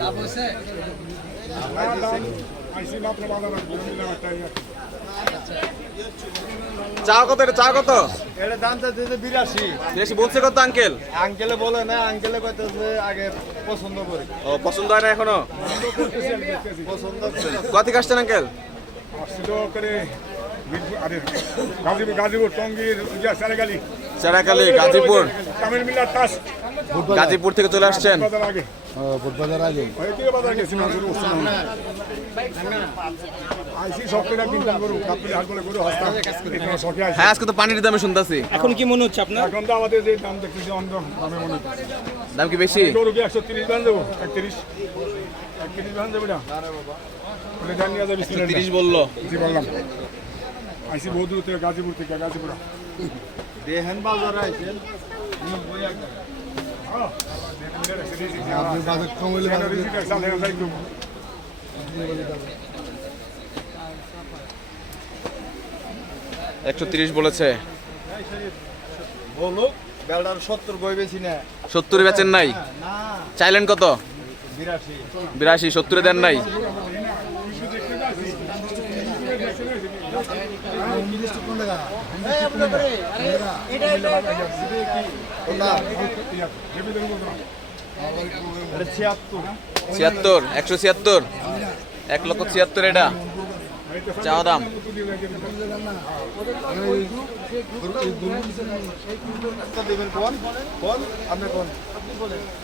লাভ হয়েছে চা কত এটা চা কত? এটা দাম চাইতেছে বিরাশি। বেশি বলছে কত আঙ্কেল? আঙ্কেলে বলে না আঙ্কেলে কইতেছে আগে পছন্দ করি। ও পছন্দ হয় না এখনও? পছন্দ করে। কত থেকে আসছেন আঙ্কেল? গাজীপুর গাজীপুর টঙ্গীর সারেগালি চেরাকালি গাজীপুর। গাজীপুর থেকে চলে আসছেন? হ্যাঁ আজকে তো পানির দামে শুনতেছি। এখন কি মনে হচ্ছে আপনার? এখন তো আমাদের যে দাম দেখতেছি অন্য দামে মনে হচ্ছে। দাম কি বেশি? গরু কি একশো তিরিশ দাম দেবো একত্রিশ। একত্রিশ দাম দেবো না তিরিশ বলল। জি বললাম। আইসি বহু দূর থেকে গাজীপুর থেকে গাজীপুর। দেহেন বাজার আইছেন আপনি একশো তিরিশ বলেছে। বলুক বেলটার সত্তর বই বেশি না? সত্তরে বেচেন নাই? চাইলেন কত? বিরাশি। সত্তরে দেন নাই? ছিয়াত্তর, একশো ছিয়াত্তর। এক লক্ষ ছিয়াত্তর এটা। চাওয়া দাম।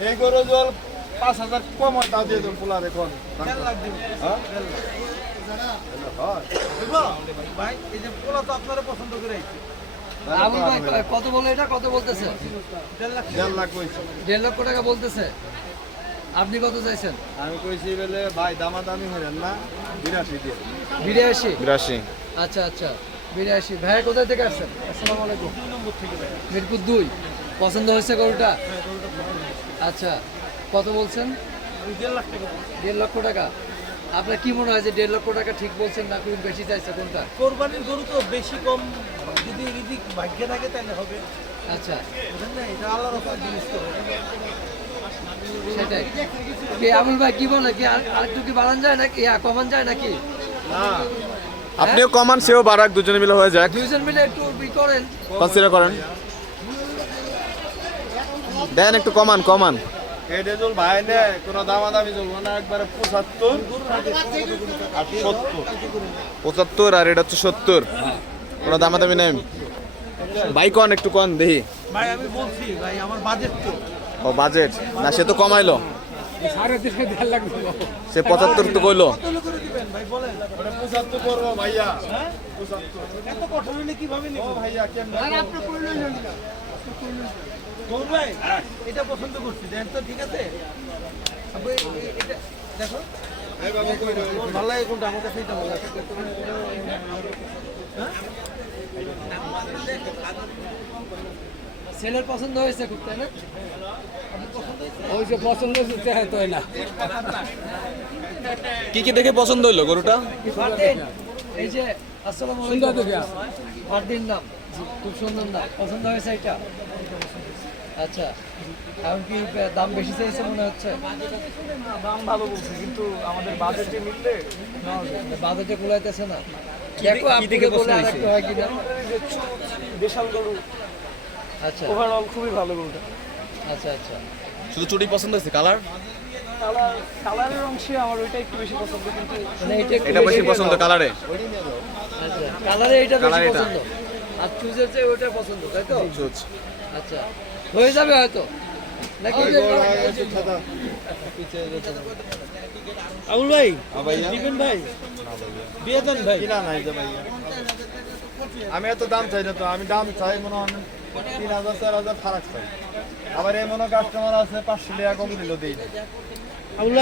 এই গরু জল পাঁচ হাজার কম হয়, তাও দিয়ে দেবেন পোলারে কোন হ্যাঁ? আবুল ভাই কত বলে এটা? কত বলতেছে? দেড় লাখ দেড় লক্ষ টাকা বলতেছে। আপনি কত চাইছেন? আমি কইছি বলে ভাই দামাদামি হলেন না বিরাশি দিয়ে। বিরাশি? বিরাশি। আচ্ছা আচ্ছা বিরাশি। ভাই কোথায় থেকে আসছেন? আসসালামু আলাইকুম। মিরপুর দুই। পছন্দ হয়েছে গরুটা? আচ্ছা কত বলছেন? দেড় লক্ষ টাকা। আপনার কি মনে হয় যে দেড় লক্ষ টাকা ঠিক বলছেন না খুব বেশি চাইছে কোনটা? কোরবানির গরু তো বেশি কম যদি যদি ভাগ্যে থাকে তাহলে হবে। আচ্ছা। এটা আল্লাহর জিনিস তো সেটাই। কি আবুল ভাই কি বলে? কি আর- আরেকটু কি বাড়ান যায় নাকি? কমান যায় নাকি? না। আপনিও কমান সেও দুজনে মিলে হয়ে যাক। দুইজন মিলে একটু ই করেন। কনসিডার করেন। দেন একটু কমান কমান। এটা জল ভাই নেয় কোনো দামাদামি চলবো না একবারে পঁচাত্তর আর সত্তর। পঁচাত্তর আর এটা হচ্ছে সত্তর। কোনো দামাদামি নেই। ভাই কন একটু কন দেখি। ভাই আমি বলছি ভাই আমার বাজেট তো। ও বাজেট না সে তো কমাইলো। সে পঁচাত্তর তো কইলো। কত হলে করে দিবেন ভাই বলেন ওটা পঁচাত্তর করব? ভাইয়া হ্যাঁ ভাই এটা পছন্দ করছি। দেন তো ঠিক আছে? দেখো। ভালো লাগে কোনটা? আমার কাছে এটা ভালো লাগে ছেলের পছন্দ হয়েছে খুব তাই না? ওই যে পছন্দ তো না। কি কি দেখে পছন্দ হইল গরুটা? এই যে আসসালামু আলাইকুম। ফারদিন নাম। খুব সুন্দর নাম। পছন্দ হয়েছে এটা? আচ্ছা এখন কি দাম বেশি চাইছে মনে হচ্ছে? দাম ভালো বলছি কিন্তু আমাদের বাজেটে মিললে বাজেটে কুলাইতেছে না। দেখো আপনি বলে আরেকটু হয় কিনা? বিশাল গরু। আচ্ছা। ওভারঅল খুবই ভালো গরুটা। আচ্ছা আচ্ছা। শুধু চুড়ি পছন্দ হয়েছে কালার? কালার কালারের অংশে আমার ওইটা একটু বেশি পছন্দ কিন্তু মানে এটা বেশি পছন্দ কালারে? আচ্ছা কালারে এটা বেশি পছন্দ। আর চুজের চেয়ে ওইটা পছন্দ তাই তো? আচ্ছা। হয়ে যাবে হয়তো। আবুল ভাই দিবেন ভাই দিয়ে দেন ভাই। কিনা নাই যে ভাইয়া। আমি এত দাম চাই না তো আমি দাম চাই মনে হয় তিন হাজার চার হাজার ফারাক চাই। আবার এই মনে কাস্টমার আছে পাঁচশো টাকা কম দিল দিই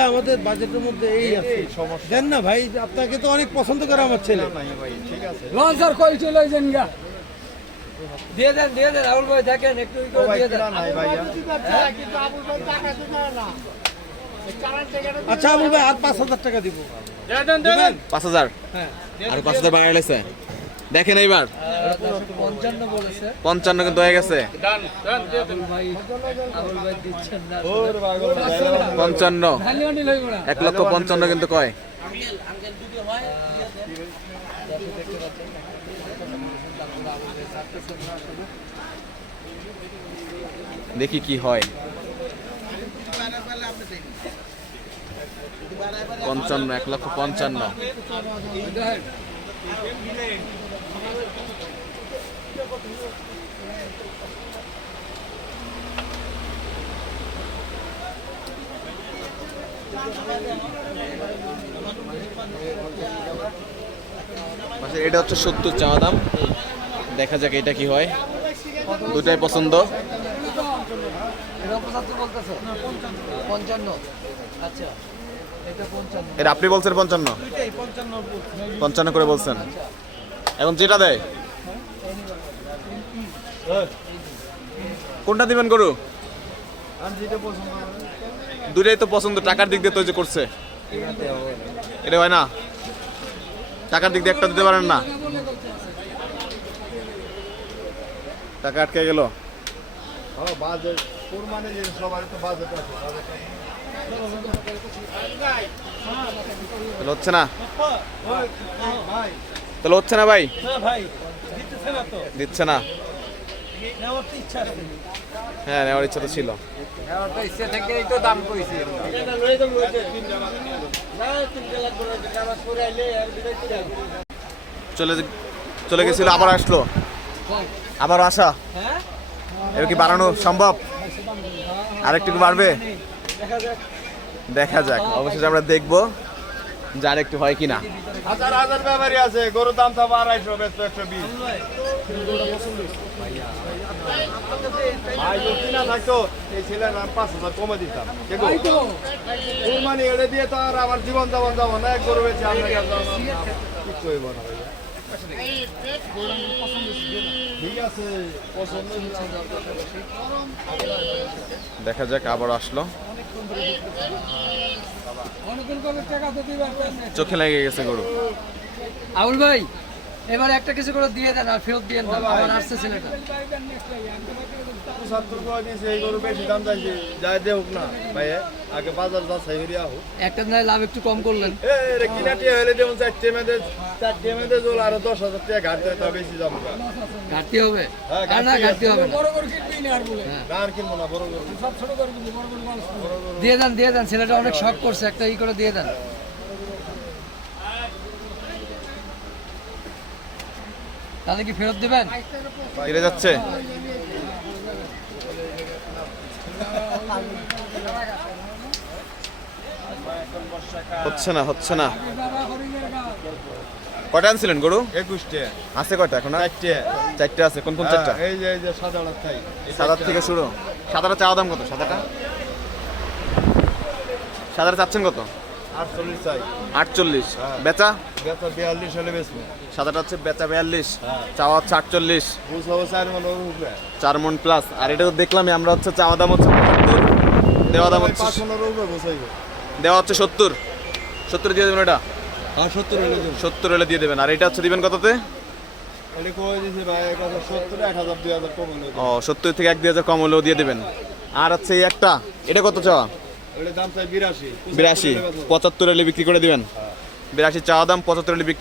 আমাদের বাজেটের মধ্যে এই আছে। সমস্যা। দেন না ভাই আপনাকে তো অনেক পছন্দ করে আমার ছেলে। ভাই ঠিক আছে। লঞ্চার কই চলে যান গা? দিয়ে দেন দিয়ে দেন রাহুল ভাই দেখেন একটু দিয়ে দেন। আচ্ছা আবুল ভাই আর পাঁচ হাজার টাকা দিব। পাঁচ হাজার? হ্যাঁ। আর পাঁচ হাজার বাড়াই লেছে? দেখেন এইবার। পঞ্চান্ন কিন্তু হয়ে গেছে। আবুল ভাই আবুল ভাই দিচ্ছেন না। ওর পাগল না। পঞ্চান্ন। এক লক্ষ পঞ্চান্ন কিন্তু কয়? দেখি কি হয়। পঞ্চান্ন এক লক্ষ পঞ্চান্ন। দেখেন এটা হচ্ছে সত্তর চাওয়া দাম। দেখা যাক এটা কি হয়। দুটাই পছন্দ। এটা আপনি বলছেন পঞ্চান্ন? পঞ্চান্ন করে বলছেন। এখন যেটা দেয়। কোনটা দিবেন গরু। দুটাই তো পছন্দ, টাকার দিক দিয়ে তো যে করছে। এটা হয় না। টাকার দিক দিয়ে একটা দিতে পারেন না। টাকা আটকে গেল? হ্যাঁ, বাজেট কোরবানি যে সবারই তো বাজেট আছে বাজেট আছে। তাহলে হচ্ছে না? তাহলে হচ্ছে না ভাই? ভাই দিতেছে না তো। দিচ্ছে না? হ্যাঁ নেওয়ার ইচ্ছা তো ছিল। চলে চলে গেছিল আবার আসলো? আবার আসা। এবার কি বাড়ানো সম্ভব? আরেকটু বাড়বে? দেখা যাক অবশ্যই আমরা দেখব যার একটু হয় কিনা। হাজার হাজার ব্যাপারই আছে, গরুর দাম থাকবে আড়াইশো বেচতো একশো বিশ। আমার জীবন যাপন যাব না গরু দেখা যাক আবার আসলো। চোখে লেগে গেছে গরু। আউল ভাই এবার একটা কিছু করে দিয়ে দেন আর ফেরত দিয়ে দেন আমার আসছে ছেলেটা একটা নয় লাভ একটু কম করলেন। ঘাটতে বেশি দাম ঘাটতি হবে? হ্যাঁ, না ঘাটতি ঘাটতি হবে না। না আর কিনবো না বড় গরু। দিয়ে দেন দিয়ে দেন ছেলেটা অনেক শখ করছে একটা ই করে দিয়ে দেন। তাহলে কি ফেরত দিবেন? ফিরে যাচ্ছে। হচ্ছে না হচ্ছে না। কটা আনছিলেন গরু? একুশটে। আছে কয়টা এখন? চারটে। চারটে আছে কোন কোন চারটা? হ্যাঁ, এই যে এই যে সাদার থেকে শুরু। সাদাটা চাওয়া দাম কত? সাদাটা? সাদাটা চাচ্ছেন কত? আটচল্লিশ চাই। আটচল্লিশ। হ্যাঁ। বেচা? বেচা বিয়াল্লিশ হলে বেচবো। সাদাটা হচ্ছে বেচা বিয়াল্লিশ চাওয়া হচ্ছে আটচল্লিশ। চার মনে চার মন প্লাস আর এটা তো দেখলামই আমরা হচ্ছে চাওয়া দাম হচ্ছে দেওয়া দাম হচ্ছে দেওয়া হচ্ছে সত্তর। সত্তর দিয়ে দেবেন এটা হ্যাঁ সত্তর হলে সত্তর হলে দিয়ে দেবেন। আর এটা হচ্ছে দিবেন কততে? ও সত্তর থেকে এক দুই হাজার কম হলেও দিয়ে দেবেন। আর হচ্ছে এই একটা এটা কত চাওয়া? বিরাশি পঁচাত্তর বিক্রি করে দিবেন। বিরাশি চা দাম পঁচাত্তর বিক্রি